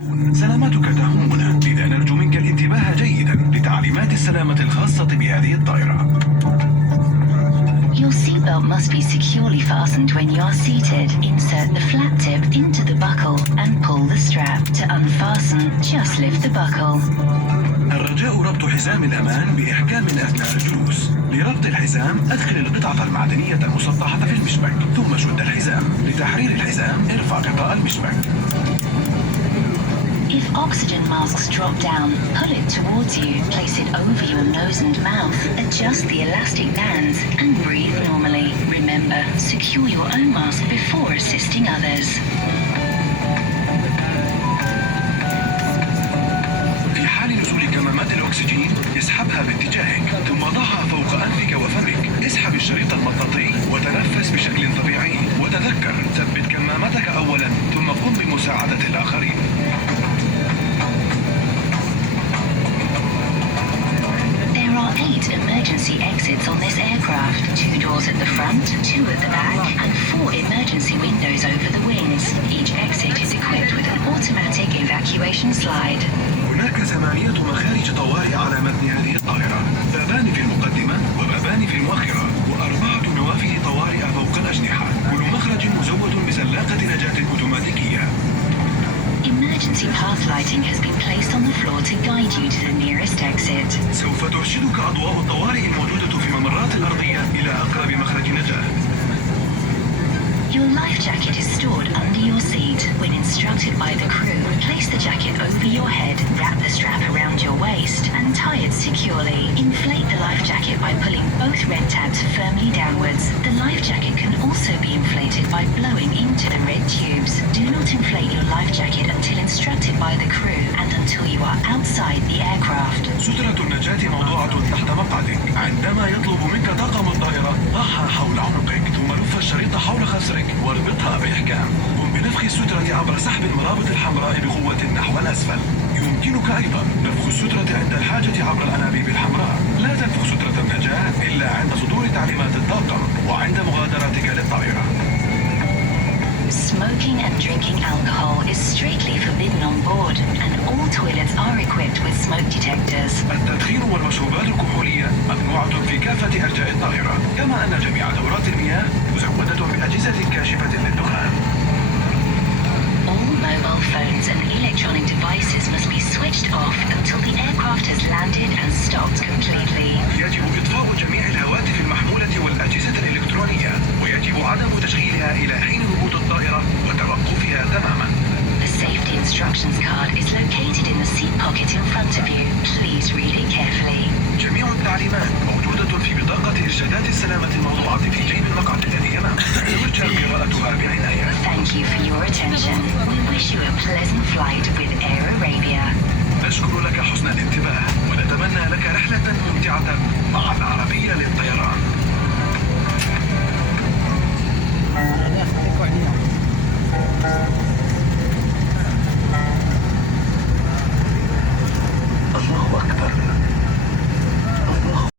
سلامتك تهمنا، لذا نرجو منك الانتباه جيدا لتعليمات السلامة الخاصة بهذه الطائرة. Your seatbelt must be securely fastened when you are seated. Insert the flap tip into the buckle and pull the strap. To unfasten, just lift the buckle. الرجاء ربط حزام الأمان بإحكام أثناء الجلوس. لربط الحزام أدخل القطعة المعدنية المسطحة في المشبك ثم شد الحزام. لتحرير الحزام ارفع غطاء المشبك. If oxygen masks drop down, pull it towards you. Place it over your nose and mouth. Adjust the elastic bands and breathe normally. Remember, secure your own mask before assisting others. في حال نزول كمامات الأكسجين، اسحبها باتجاهك ثم ضعها فوق أنفك وفمك. اسحب الشريط المطاطي وتنفس بشكل طبيعي. وتذكر، ثبت كمامتك أولا ثم قم بمساعدة الآخرين. There are 8 emergency exits on this aircraft. 2 doors at the front, 2 at the back, and 4 emergency windows over the wings. Each exit is equipped with an automatic evacuation slide. هناك 8 مخارج طوارئ على متن هذه الطائرة، بابان في المقدمة وبابان في المؤخرة، و4 نوافذ طوارئ فوق الأجنحة. كل مخرج مزود بسلاقة نجاة أوتوماتيكية. Emergency path lighting has been placed on the floor to guide you to the nearest exit. سوف ترشدك أضواء الطوارئ الموجودة في الممرات الأرضية إلى أقرب مخرج نجاة. Your life jacket is stored under your seat. When instructed by the crew, place the jacket over your head, wrap the strap around your waist, and tie it securely. Inflate the life jacket by pulling both red tabs firmly downwards. The life jacket can also be inflated by blowing into the red tubes. Do not inflate your life jacket until instructed by the crew and until you are outside the aircraft. سترة النجاة موضوعة تحت مقعدك. عندما يطلب منك طاقم الطائرة، ضعها حول عنقك ثم لف الشريط حول خصرك واربطها بإحكام. قم بنفخ السترة عبر سحب المرابط الحمراء بقوة نحو الأسفل. يمكنك أيضا نفخ السترة عند الحاجة عبر الأنابيب الحمراء. لا تنفخ سترة النجاة إلا عند صدور تعليمات الطاقم وعند مغادرتك للطائرة. Smoking and drinking alcohol is strictly forbidden on board, and all toilets are equipped with smoke detectors. التدخين والمشروبات الكحولية ممنوعة في كافة أرجاء الطائرة، كما أن جميع دورات المياه مزودة بأجهزة كاشفة للدخان. All mobile phones and electronic devices must be switched off until the aircraft has landed and stopped completely. يجب إطفاء جميع الهواتف المحمولة والأجهزة الإلكترونية، ويجب عدم تشغيلها إلى حين هبوط الطائرة وتوقفها تماما. The safety instructions card is located in the seat pocket in front of you. Please read it carefully. جميع التعليمات موجودة في بطاقة إرشادات السلامة الموضوعة في جيب المقعد الذي أمامك. يرجى قراءتها بعناية. Thank you for your attention. We wish you a pleasant flight with Air Arabia. نشكر لك حسن الانتباه ونتمنى لك رحلة ممتعة مع العربية للطيران.